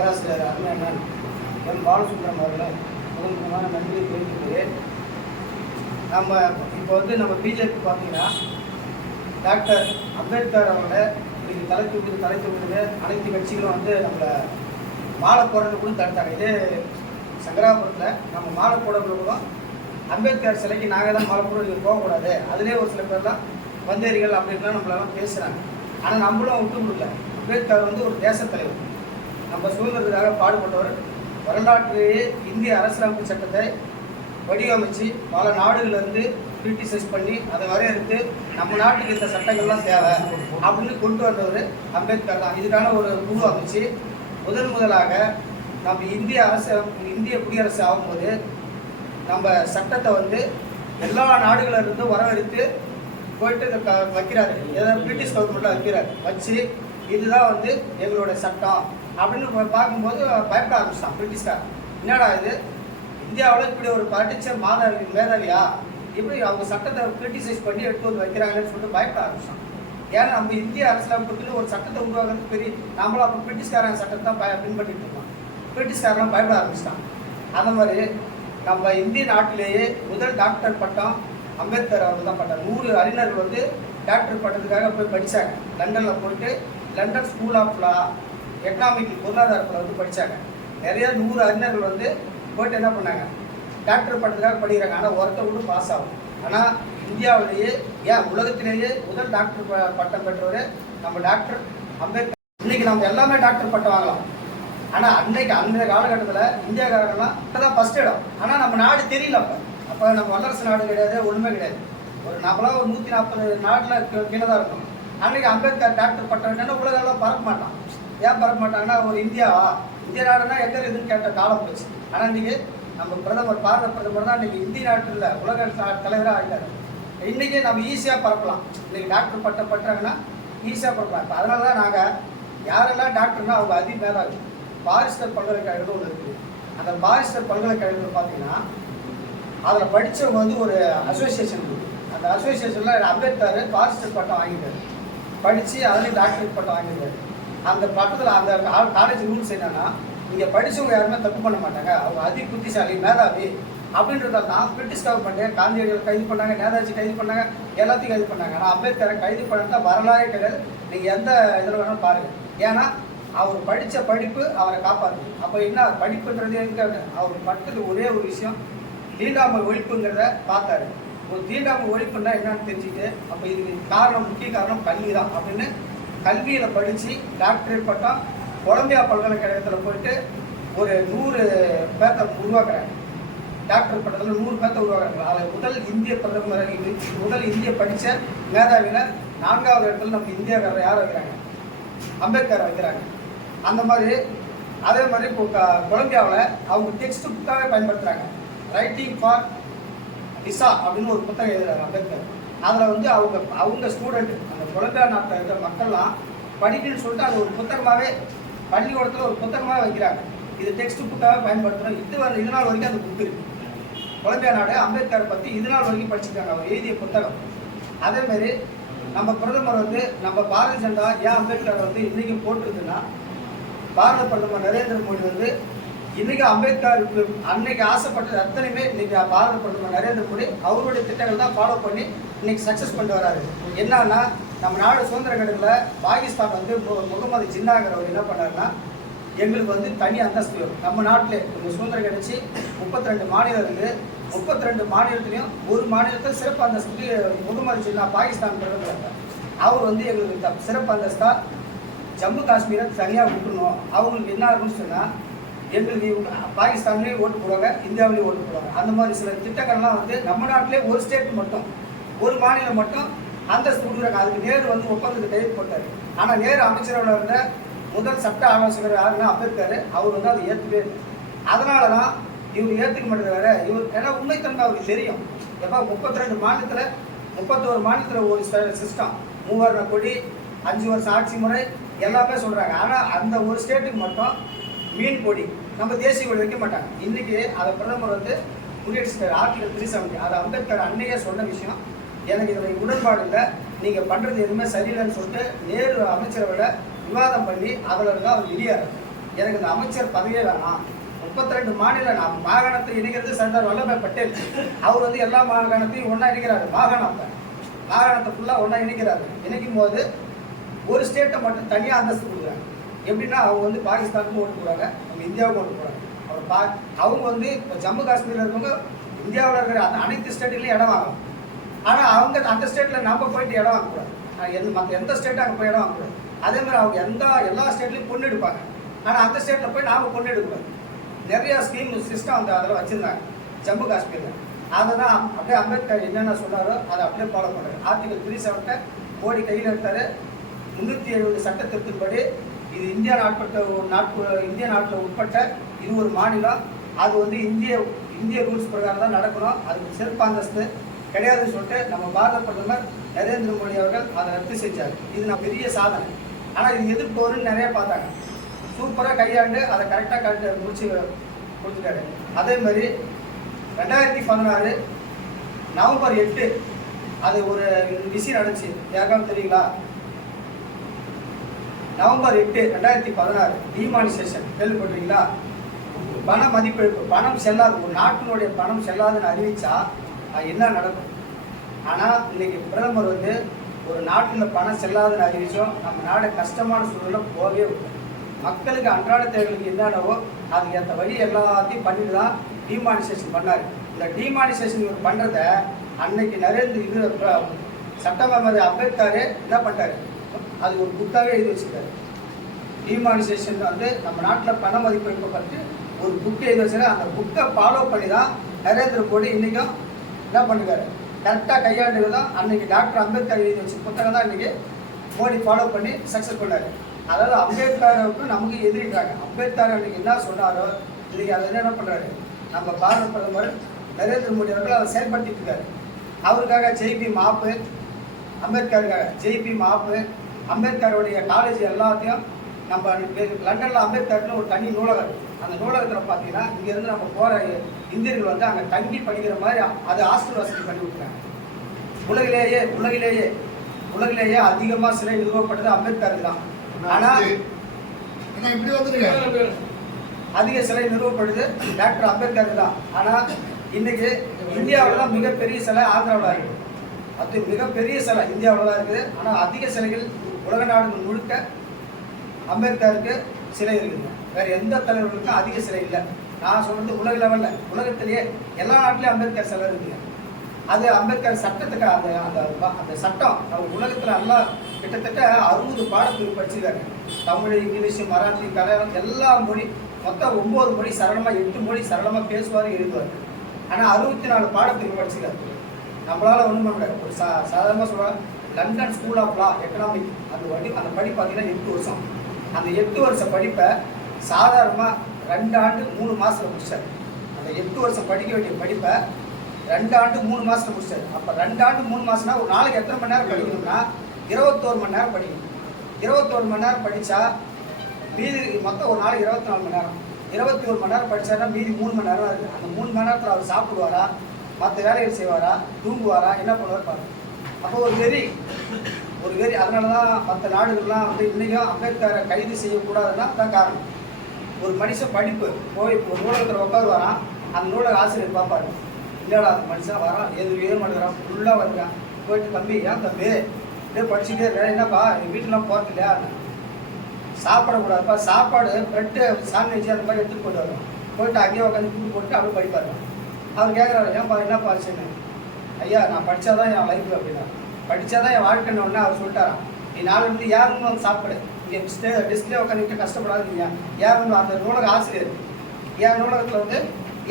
பேராசிரியர் அருமையண்ணன் எம் பாலசுந்தரம் அவர்கள் முதன்முகமான நன்றியை தெரிவிக்கிறேன். நம்ம இப்போ நம்ம பிஜேபி பார்த்தீங்கன்னா டாக்டர் அம்பேத்கர் அவர்களை இன்னைக்கு தலை தூக்கிட்டு அனைத்து கட்சிகளும் நம்மளை மாலை போடுறது கூட தடுத்தாங்க. இதே சங்கராபுரத்தில் நம்ம மாலை போடுறது கூட அம்பேத்கர் சிலைக்கு நாங்கள் தான் மாலை போட போகக்கூடாது, அதுலேயே ஒரு சில பேர்லாம் வந்தேரிகள் அப்படின்லாம் நம்மளெல்லாம் பேசுகிறாங்க. ஆனால் நம்மளும் விட்டு கொடுக்கல. அம்பேத்கர் ஒரு தேச தலைவர், நம்ம சுதந்திரத்துக்காக பாடுபட்டவர். வரலாற்றிலேயே இந்திய அரசியலமைப்பு சட்டத்தை வடிவமைச்சு பல நாடுகளிலிருந்து கிரிட்டிசைஸ் பண்ணி அதை வரையறுத்து நம்ம நாட்டுக்கு இந்த சட்டங்கள்லாம் தேவை அப்படின்னு கொண்டு வந்தவர் அம்பேத்கர் தான். இதுக்கான ஒரு குழு அமைச்சு முதலாக நம்ம இந்திய குடியரசு ஆகும்போது நம்ம சட்டத்தை எல்லா நாடுகளிலிருந்து வரவழைத்து போயிட்டு வைக்கிறாரு. ஏதாவது பிரிட்டிஷ் கவர்மெண்ட்டில் வைக்கிறாரு. வச்சு இதுதான் எங்களோட சட்டம் அப்படின்னு பார்க்கும்போது பயப்பட ஆரம்பிச்சிட்டான் பிரிட்டிஷ்கார். என்னடா இது, இந்தியாவில் இப்படி ஒரு படித்த மேதாவியா இப்படி அவங்க சட்டத்தை கிரிட்டிசைஸ் பண்ணி எடுத்து வைக்கிறாங்கன்னு சொல்லிட்டு பயப்பட ஆரம்பிச்சிட்டான். ஏன்னா நம்ம இந்திய அரசியலமைப்புக்குன்னு ஒரு சட்டத்தை உருவாக்குறது பெரிய, நம்மளும் அப்போ பிரிட்டிஷ்காரன் சட்டத்தை பின்பற்றிட்டு இருக்கோம். பிரிட்டிஷ்காரெலாம் பயப்பட ஆரம்பிச்சிட்டான். அந்த மாதிரி நம்ம இந்திய நாட்டிலேயே முதல் டாக்டர் பட்டம் அம்பேத்கர் அவர்கள் தான் பட்டார். 100 அறிஞர்கள் டாக்டர் பட்டத்துக்காக போய் படித்தாங்க. லண்டனில் போயிட்டு London School of law economic பொருளாதாரத்தில் படித்தாங்க. நிறைய 100 அறிஞர்கள் போயிட்டு என்ன பண்ணாங்க, டாக்டர் பட்டத்துக்காக படிக்கிறாங்க. ஆனால் ஒருத்தர் கூட பாஸ் ஆகும். ஆனால் இந்தியாவிலேயே உலகத்திலேயே முதல் டாக்டர் பட்டம் பெற்றவர் நம்ம டாக்டர் அம்பேத்கர். இன்னைக்கு நம்ம எல்லாமே டாக்டர் பட்டம் வாங்கலாம். ஆனால் அந்த காலகட்டத்தில் இந்தியாக்காரங்களாம் தான் ஃபஸ்ட் இடம். ஆனால் நம்ம நாடு தெரியல. அப்போ நம்ம வல்லரசு நாடு கிடையாது, ஒன்றுமே கிடையாது. நம்மளாம் ஒரு 140 நாட்டில் கீழே தான் இருக்கும். அன்றைக்கி அம்பேத்கர் டாக்டர் பட்டம் உலகெல்லாம் பறக்க மாட்டான். ஏன் பறக்க மாட்டாங்கன்னா ஒரு இந்திய நாடுனா எங்கே இருக்குதுன்னு கேட்ட காலம் போச்சு. ஆனால் இன்றைக்கி நம்ம பாரத பிரதமர் தான் இன்றைக்கி இந்திய நாட்டில் உலக தலைவராக ஆகிட்டார். இன்றைக்கி நம்ம ஈஸியாக பறக்கலாம். இன்றைக்கி டாக்டர் பட்டம் பட்டுறாங்கன்னா ஈஸியாக பறக்கலாம். இப்போ அதனால தான் நாங்கள் யாரெல்லாம் டாக்டர்னா அவங்க மேதாவி. பாரிஸ்டர் பல்கலைக்கழகம் ஒன்று இருக்குது. அந்த பாரிஸ்டர் பல்கலைக்கழகத்தில் பார்த்தீங்கன்னா அதில் படித்தவங்க ஒரு அசோசியேஷன் இருக்குது. அந்த அசோசியேஷனில் அம்பேத்கர் பாரிஸ்டர் பட்டம் வாங்கிட்டார். படித்து அதுலேயும் டாக்டரேட் பட்டம் வாங்கிட்டார். அந்த பட்டத்தில் அந்த காலேஜ் ரூல்ஸ் என்னன்னா, இங்கே படித்தவங்க யாருமே தப்பு பண்ண மாட்டாங்க, அவங்க புத்திசாலி மேதாவி அப்படின்றதால தான் பிரிட்டிஷ் கவர்மெண்ட்டு காந்தியடிகள் கைது பண்ணாங்க, நேதாஜி கைது பண்ணாங்க, எல்லாத்தையும் கைது பண்ணாங்க. ஆனால் அம்பேத்கரை கைது பண்ணதான் வரலாறே கிடையாது. நீங்கள் எந்த இதில் வேணாலும் பாருங்கள். ஏன்னா அவர் படித்த படிப்பு அவரை காப்பாற்றுது. அப்போ என்ன படிப்புன்றது எங்கே, அவர் பட்டது ஒரே ஒரு விஷயம் தீண்டாமை ஒழிப்புங்கிறத பார்த்தாரு. ஒரு தீண்டாமை ஒழிப்புன்னா என்னன்னு தெரிஞ்சுட்டு அப்போ இதுக்கு முக்கிய காரணம் கல்வி தான் அப்படின்னு கல்வியில் படித்து டாக்டரேட் பட்டம் கொலம்பியா பல்கலைக்கழகத்தில் போயிட்டு ஒரு 100 பேர்த்தை உருவாக்குறாங்க. டாக்டர் பட்டத்தில் 100 பேர்த்தை உருவாக்குறாங்க. அதில் முதல் இந்திய பிரதமர், முதல் இந்திய படித்த மேதாவியில் 4வது இடத்துல நம்ம இந்தியாக்காரர் யார் வைக்கிறாங்க, அம்பேத்கர் வைக்கிறாங்க. அந்த மாதிரி அதே மாதிரி இப்போ கொலம்பியாவில் அவங்க டெக்ஸ்ட் புக்காகவே பயன்படுத்துகிறாங்க. ரைட்டிங் ஃபார் டிசா அப்படின்னு ஒரு புத்தகம் எழுதுறாங்க அம்பேத்கர். அதில் அவங்க ஸ்டூடெண்ட் அந்த கொலம்பியா நாட்டில் இருக்கிற மக்கள்லாம் படிக்கணும்னு சொல்லிட்டு அது ஒரு புத்தகமாகவே பள்ளிக்கூடத்தில் ஒரு புத்தகமாக வைக்கிறாங்க. இது டெக்ஸ்ட் புக்காக பயன்படுத்துகிறோம். இது நாள் வரைக்கும் அந்த புக்கு இருக்குது. கொலம்பியா நாடு அம்பேத்கரை பற்றி இது நாள் வரைக்கும் படிச்சிருக்காங்க, அவர் எழுதிய புத்தகம். அதேமாரி நம்ம பிரதமர் நம்ம பாரதிய ஜனதா ஏன் அம்பேத்கர் இன்றைக்கும் போட்டிருக்குன்னா, பாரத பிரதமர் நரேந்திர மோடி இன்னைக்கு அம்பேத்கருக்கு அன்னைக்கு ஆசைப்பட்டது அத்தனையுமே இன்னைக்கு பாரத பிரதமர் நரேந்திர மோடி அவருடைய திட்டங்கள் தான் ஃபாலோ பண்ணி இன்னைக்கு சக்ஸஸ் பண்ணிட்டு வராரு. என்னன்னா நம்ம நாடு சுதந்திர கிடைக்கல, பாகிஸ்தான் முகமது ஜின்னாங்கிறவர் என்ன பண்ணாருன்னா, எங்களுக்கு தனி அந்தஸ்து வரும். நம்ம நாட்டில் இந்த சுதந்திரம் கிடைச்சி 32 மாநிலம் இருக்குது. 32 மாநிலத்திலையும் ஒரு மாநிலத்தில் சிறப்பு அந்தஸ்துக்கு முகமது ஜின்னா பாகிஸ்தான் பிரதமர் அவர் எங்களுக்கு சிறப்பு அந்தஸ்தா ஜம்மு காஷ்மீரை தனியாக விட்டுணும். அவங்களுக்கு என்ன இருக்குன்னு சொன்னால், எங்களுக்கு பாகிஸ்தான்லேயும் ஓட்டு போடுவாங்க, இந்தியாவிலேயும் ஓட்டு போடுவாங்க. அந்த மாதிரி சில திட்டங்கள்லாம் நம்ம நாட்டிலே ஒரு ஸ்டேட் மட்டும், ஒரு மாநிலம் மட்டும் அந்தஸ்து கொடுக்குறாங்க. அதுக்கு நேரு ஒப்பந்தத்துக்கு கைது போட்டார். ஆனால் நேரு அமைச்சரோட இருந்த முதல் சட்ட ஆலோசகர் யாருன்னா அம்பேத்கர். அவர் அதை ஏற்றுக்கவே இல்லை. அதனால தான் இவர் ஏற்றுக்க மாட்டேது வேற. இவர் ஏன்னா உண்மைத்தன்மை அவருக்கு தெரியும். எப்போ 32 மாநிலத்தில் 31 மாநிலத்தில் ஒரு சிஸ்டம், 3 வர்ண கொடி, 5 வருஷம் ஆட்சி முறை எல்லாமே சொல்கிறாங்க. ஆனால் அந்த ஒரு ஸ்டேட்டுக்கு மட்டும் மீன் கொடி, நம்ம தேசிய கொடி வைக்க மாட்டாங்க. இன்றைக்கி அதை பிரதமர் குடியரசு ஆர்டிகல் 370 அதை அம்பேத்கர் அன்னையே சொன்ன விஷயம். எனக்கு இதில் உடன்பாடு இல்லை, நீங்கள் பண்ணுறது எதுவுமே சரியில்லைன்னு சொல்லிட்டு நேரு அமைச்சரவையில் விவாதம் பண்ணி அதில் இருந்தால் அவர் வெளியேறாரு. எனக்கு இந்த அமைச்சர் பதவியே வேணாம். 32 மாநில மாகாணத்தை இணைக்கிறது சர்தார் வல்லபாய் பட்டேல். அவர் வந்து எல்லா மாகாணத்தையும் ஒன்றா இணைக்கிறாரு. மாகாணத்தை ஃபுல்லாக ஒன்றா இணைக்கிறாரு. இணைக்கும் போது ஒரு ஸ்டேட்டை மட்டும் தனியாக அந்தஸ்து கொடுக்குறாங்க. எப்படின்னா அவங்க வந்து பாகிஸ்தானுக்கும் ஓட்டு போடுறாங்க, நம்ம இந்தியாவுக்கும் ஓட்டு போடுறாங்க. அவங்க வந்து இப்போ ஜம்மு காஷ்மீரில் இருக்கவங்க இந்தியாவில் இருக்கிற அந்த அனைத்து ஸ்டேட்டுலையும் இடம் வாங்கலாம். ஆனால் அவங்க அந்த ஸ்டேட்டில் நம்ம போயிட்டு இடம் வாங்கக்கூடாது. மற்ற எந்த ஸ்டேட்டும் அங்கே போய் இடம் வாங்கக்கூடாது. அதேமாதிரி அவங்க எல்லா ஸ்டேட்லையும் பொண்ணு எடுப்பாங்க. ஆனால் அந்த ஸ்டேட்டில் போய் நாம் பொண்ணு எடுக்கக்கூடாது. நிறையா ஸ்கீம் சிஸ்டம் அந்த அதில் வச்சுருந்தாங்க ஜம்மு காஷ்மீரில். அதை தான் அப்படியே அம்பேத்கர் என்னென்ன சொன்னாரோ அதை அப்படியே ஃபாலோ பண்ணுறாரு. ஆர்டிகல் 37 மோடி கையில் எடுத்தார். 370 சட்ட திருத்தின்படி இது இந்திய நாட்டில் உட்பட்ட இது ஒரு மாநிலம். அது வந்து இந்திய ரூல்ஸ் பிரகாரம் தான் நடக்கணும். அதுக்கு சிறப்பு அந்தஸ்து கிடையாதுன்னு சொல்லிட்டு நம்ம பாரத பிரதமர் நரேந்திர மோடி அவர்கள் அதை ரத்து செஞ்சார். இது நான் பெரிய சாதனை. ஆனால் இது எதிர்ப்பு வரும்னு நிறைய பார்த்தாங்க. சூப்பராக கையாண்டு அதை கரெக்டாக முடிச்சு கொடுத்துட்டாரு. அதே மாதிரி 2016 நவம்பர் 8 அது ஒரு விஷயம் நடந்துச்சு. யாருக்காவது தெரியுங்களா? நவம்பர் 8 2016 டிமானிசேஷன் கேள்விப்பட்டிருக்கீங்களா? பண மதிப்பிழப்பு, பணம் செல்லாது, ஒரு நாட்டினுடைய பணம் செல்லாதுன்னு அறிவிச்சா என்ன நடக்கும்? ஆனால் இன்னைக்கு பிரதமர் வந்து ஒரு நாட்டில் பணம் செல்லாதுன்னு அறிவிச்சோம். நம்ம நாடு கஷ்டமான சூழலை போகவே மக்களுக்கு அன்றாட தேவைகளுக்கு என்னென்னவோ அதுக்கு ஏற்ற வழி எல்லாத்தையும் பண்ணிட்டு தான் டிமானிசேஷன் பண்ணார். இந்த டிமானிசேஷன் இவர் பண்ணுறத அன்னைக்கு சட்டமன்ற அம்பேத்கர் என்ன பண்ணிட்டாரு? அது ஒரு புக்காகவே எழுதி வச்சுருக்காரு. டிமானிசேஷன் வந்து நம்ம நாட்டில் பண மதிப்பிழப்பை பற்றி ஒரு புக்கு எழுதி வச்சுருக்காரு. அந்த புக்கை ஃபாலோ பண்ணி தான் நரேந்திர மோடி இன்றைக்கும் என்ன பண்ணுறாரு? கரெக்டாக கையாண்டு தான் அன்றைக்கி டாக்டர் அம்பேத்கர் எழுதி வச்ச புத்தகம் தான் இன்றைக்கி மோடி ஃபாலோ பண்ணி சக்ஸஸ் பண்ணார். அதாவது அம்பேத்கருக்கு நமக்கு எதிரிட்டாங்க. அம்பேத்கர் அன்றைக்கி என்ன சொன்னாரோ இன்றைக்கி அதை என்ன பண்ணுறாரு? நம்ம பாரத பிரதமர் நரேந்திர மோடி அவர்கள் அதை செயல்படுத்திட்டு இருக்காரு. அவருக்காக ஜெய்பி மாப்பு, அம்பேத்கருக்காக ஜெய்பி மாப்பு, அம்பேத்கருடைய காலேஜ் எல்லாத்தையும் நம்ம லண்டனில் அம்பேத்கர்னு ஒரு தனி நூலகம் இருக்குது. அந்த நூலகத்தில் பார்த்தீங்கன்னா இங்கேருந்து நம்ம போகிற இந்தியர்கள் வந்து அங்கே தங்கி படிக்கிற மாதிரி அது ஹாஸ்டல் வசதி பண்ணி விட்டுருக்காங்க. உலகிலேயே அதிகமாக சிலை நிறுவப்பட்டது அம்பேத்கருக்கு தான். ஆனால் இப்படி வந்துருங்க அதிக சிலை நிறுவப்படுது டாக்டர் அம்பேத்கருக்கு தான். ஆனால் இன்னைக்கு இந்தியாவில் தான் மிகப்பெரிய சிலை ஆந்திராவில் இருக்குது. அது மிகப்பெரிய சிலை இந்தியாவில் தான் இருக்குது. ஆனால் அதிக சிலைகள் உலக நாடுகள் முழுக்க அம்பேத்கருக்கு சிலை இருக்குதுங்க. வேறு எந்த தலைவர்களுக்கும் அதிக சிலை இல்லை. நான் சொல்கிறது உலக லெவலில், உலகத்திலேயே எல்லா நாட்டிலையும் அம்பேத்கர் சிலை இருக்குங்க. அது அம்பேத்கர் சட்டத்துக்கு அந்த சட்டம் அவர் உலகத்தில் எல்லாம் கிட்டத்தட்ட 60 பாடப்பிரிவு படிச்சிருக்காரு. தமிழ், இங்கிலீஷ், மராத்தி, கன்னடம் எல்லா மொழி மொத்தம் 9 மொழி சரளமாக 8 மொழி சரளமாக பேசுவார், எழுதுவார். ஆனால் 64 பாடப்பிரிவு படிச்சிருக்காரு. நம்மளால் ஒன்றும் பண்ண முடியாது. ஒரு சாதாரணமாக சொல்கிறாங்க London School of law economic அந்த படி பார்த்தீங்கன்னா 8 வருஷம். அந்த 8 வருஷ படிப்பை சாதாரணமாக 2 ஆண்டு 3 மாதத்தில் முடிச்சார். அந்த 8 வருஷம் படிக்க வேண்டிய படிப்பை 2 ஆண்டு 3 மாதத்தில் முடிச்சார். அப்போ 2 ஆண்டு 3 மாதம்னா ஒரு நாளைக்கு எத்தனை மணி நேரம் படிக்கணும்னா 21 மணி நேரம் படிக்கணும். 21 மணி நேரம் படித்தா மீதி மொத்தம் ஒரு நாளைக்கு 24 மணி நேரம். 21 மணி நேரம் படித்தாருன்னா மீதி 3 மணி நேரம் இருக்குது. அந்த 3 மணி நேரத்தில் அவர் சாப்பிடுவாரா, மற்ற வேலைகள் செய்வாரா, தூங்குவாரா, என்ன பண்ணுவார் பாருங்க. அப்போ ஒரு வெறி. அதனால தான் மற்ற நாடுகள்லாம் வந்து இன்றைக்கும் அம்பேத்கரை கைது செய்யக்கூடாதுன்னா தான் காரணம். ஒரு மனுஷன் படிப்பு போய் ஒரு நூலகத்தில் உட்காருவாரான். அந்த நூலக ஆசிரியர் பார்ப்பாரு, இல்லைடா அந்த மனுஷன் வரான், ஏழு மாட்டேங்கிறான், ஃபுல்லாக வருகிறான். போயிட்டு தம்பி ஏன் தம்பி இப்படியே படிச்சுட்டே இருக்கேன், என்னப்பா எங்கள் வீட்டிலாம் போகிறது இல்லையா, சாப்பிடக்கூடாதுப்பா, சாப்பாடு ப்ரெட்டு சாண்ட்விட்சு அந்த மாதிரி எடுத்துகிட்டு போயிட்டு வரும். போயிட்டு அங்கேயே உட்காந்து கூட்டு போட்டு அப்படியே படிப்பாரு. அவர் கேட்குறாரு, ஏன்ப்பா என்னப்பா ஆச்சுன்னு. ஐயா நான் படித்தாதான் என் லைஃப் அப்படின்னா, படித்தாதான் என் வாழ்க்கைன்னு ஒன்று அவர் சொல்லிட்டாரான். நீ நாலு வந்து யாருன்னு வந்து சாப்பிடு, இங்கே டிஸ்பிளே உட்காந்துக்கிட்டு கஷ்டப்படாது. நீங்கள் யாருன்னு அந்த நூலக ஆசிரியர் என் நூலகத்தில் வந்து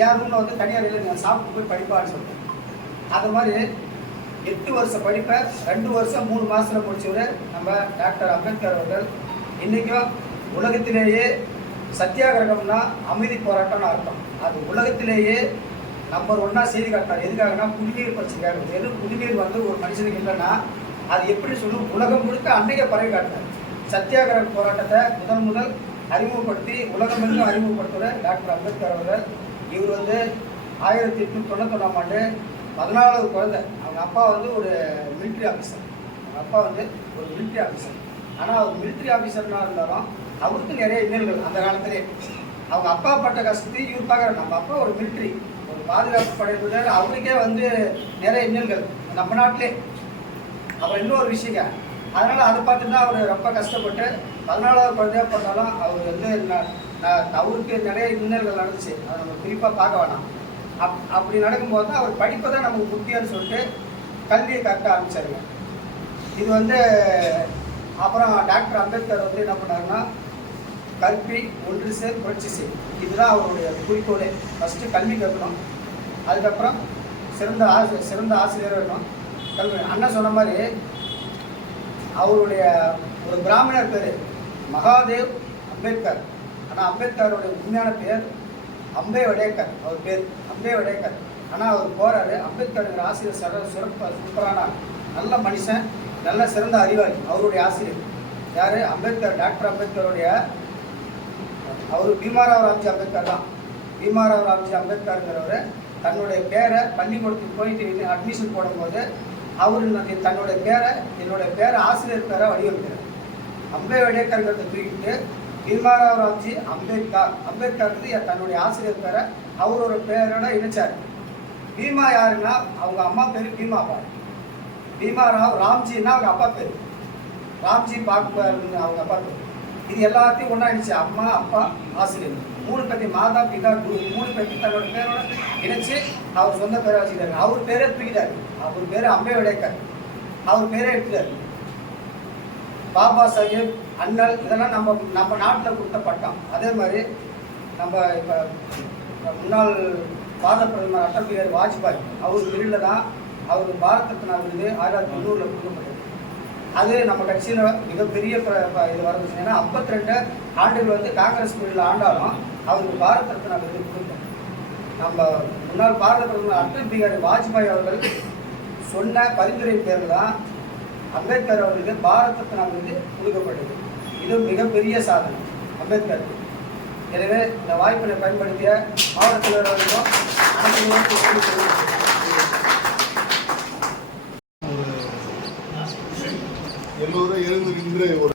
யாருன்னு வந்து தனியார் இல்லை, நீங்கள் சாப்பிட்டு போய் படிப்பான்னு சொல்லிட்டு. அது மாதிரி 8 வருஷ படிப்பை 2 வருஷம் 3 மாதத்தில் முடிச்சவர் நம்ம டாக்டர் அம்பேத்கர் அவர்கள். இன்றைக்கும் உலகத்திலேயே சத்தியாகிரகம்னா அமைதி போராட்டம்னு அர்த்தம். அது உலகத்திலேயே நம்பர் 1 செய்தி காட்டினார். எதுக்காகனா குடிநீர் பிரச்சனைக்காக. வெறும் குடிநீர் வந்து ஒரு மனுஷனுக்கு இல்லைன்னா அது எப்படி சொல்லும், உலகம் முழுக்க அன்னைக்கே பரவி காட்டினார். சத்தியாகிரக போராட்டத்தை முதல் அறிமுகப்படுத்தி உலகமெங்கும் அறிமுகப்படுத்துகிற டாக்டர் அம்பேத்கர் அவர்கள். இவர் வந்து 1891ஆம் ஆண்டு 14வது குழந்தை. அவங்க அப்பா வந்து ஒரு மிலிட்ரி ஆஃபீஸர். ஆனால் அவர் மிலிட்ரி ஆஃபீஸர்னா இருந்தாலும் அவருக்கு நிறைய இன்னல்கள் அந்த காலத்திலே. அவங்க அப்பா பட்ட கஷ்டத்தையும் இவர் பார்க்குறாரு. நம்ம அப்பா ஒரு மிலிட்ரி, ஒரு பாதுகாப்பு படையினர், அவருக்கே வந்து நிறைய இன்னல்கள் நம்ம நாட்டிலே. அப்புறம் இன்னொரு விஷயங்க, அதனால் அதை பார்த்துட்டு தான் அவர் ரொம்ப கஷ்டப்பட்டு 14வது குழந்தையா பிறந்தாலும் அவர் வந்து அவருக்கு நிறைய இன்னல்கள் நடந்துச்சு. அதை நம்ம குறிப்பாக பார்க்க வேணாம். அப்படி நடக்கும்போது தான் அவர் படிப்பை தான் நமக்கு முக்கியம்னு சொல்லிட்டு கல்வியை கற்க ஆரம்பிச்சாருங்க. இது வந்து அப்புறம் டாக்டர் அம்பேத்கர் வந்து என்ன பண்ணாருன்னா, கல்வி ஒன்று சேர் புரட்சி செய், இதுதான் அவருடைய குறிக்கோளே. ஃபஸ்ட்டு கல்வி கற்கணும், அதுக்கப்புறம் சிறந்த ஆசிரியர் வேணும். கல்வி அண்ணன் சொன்ன மாதிரி அவருடைய ஒரு பிராமணர் பேர் மகாதேவ் அம்பேத்கர். ஆனால் அம்பேத்கருடைய உண்மையான பேர் அம்பே வடேக்கர். அவர் பேர் அம்பே வடேக்கர். ஆனால் அவர் போகிறாரு. அம்பேத்கருங்கிற ஆசிரியர் சூப்பரான நல்ல மனுஷன், நல்ல சிறந்த அறிவாளி. அவருடைய ஆசிரியர் யார்? அம்பேத்கர், டாக்டர் அம்பேத்கருடைய அவர் பீமாராவ் ராம்ஜி அம்பேத்கர் தான். பீமாராவ் ராம்ஜி அம்பேத்கருங்கிறவர் தன்னுடைய பேரை பள்ளிக்கூடத்துக்கு போயிட்டு அட்மிஷன் போடும்போது அவர் தன்னுடைய பேரை, என்னுடைய பேரை ஆசிரியர் பேரை வடிவமைக்கிறார். அம்பே வடேக்கர்ங்கிறத தூக்கிட்டு பீமாராவ் ராம்ஜி அம்பேத்கர் தன்னுடைய ஆசிரியர் பேரை அவர் ஒரு பேரோட இணைச்சார். பீமா யாருன்னா அவங்க அம்மா பேர் பீமாபாய். பீமாராவ் ராம்ஜின்னா அவங்க அப்பா பேர், ராம்ஜி பாக்பார்னு அவங்க அப்பா பேர். இது எல்லாத்தையும் ஒன்றா இணைச்சு அம்மா அப்பா ஆசிரியர் 3 பேர்த்தையும் மாதா பிதா குரு 3 பேர்த்தையும் தன்னோட பேரோட இணைச்சு அவர் சொந்த பேரை வச்சுக்கிறாரு. அவர் பேரே தூக்கிட்டாரு. அவர் பேர் அம்பே வடேக்கர். அவர் பேரே எடுத்துட்டாரு. பாபா சாஹேப், அண்ணல், இதெல்லாம் நம்ம நாட்டில் கொடுத்த பட்டம். அதே மாதிரி நம்ம இப்போ முன்னாள் பாரத பிரதமர் அடல் பிஹாரி வாஜ்பாய் அவர் விருதில் தான் அவருக்கு பாரத் ரத்னா விருது 1990 கொடுக்கப்பட்டது. அது நம்ம கட்சியில் மிகப்பெரிய இது வரது. ஏன்னா 52 ஆண்டுகள் வந்து காங்கிரஸ் பீரியடில் ஆண்டாலும் அவருக்கு பாரத் ரத்னா விருது கொடுத்தோம். நம்ம முன்னாள் பாரத பிரதமர் அடல் பிஹாரி வாஜ்பாய் அவர்கள் சொன்ன பரிந்துரை பேரில் தான் அம்பேத்கர் அவர்களுக்கு பாரத் ரத்னா விருது கொடுக்கப்பட்டது. இது மிகப்பெரிய சாதனை அம்பேத்கருக்கு. எனவே இந்த வாய்ப்பினை பயன்படுத்திய மாவட்ட தலைவர்களுக்கும் எல்லோரும் எழுந்து நின்று ஒரு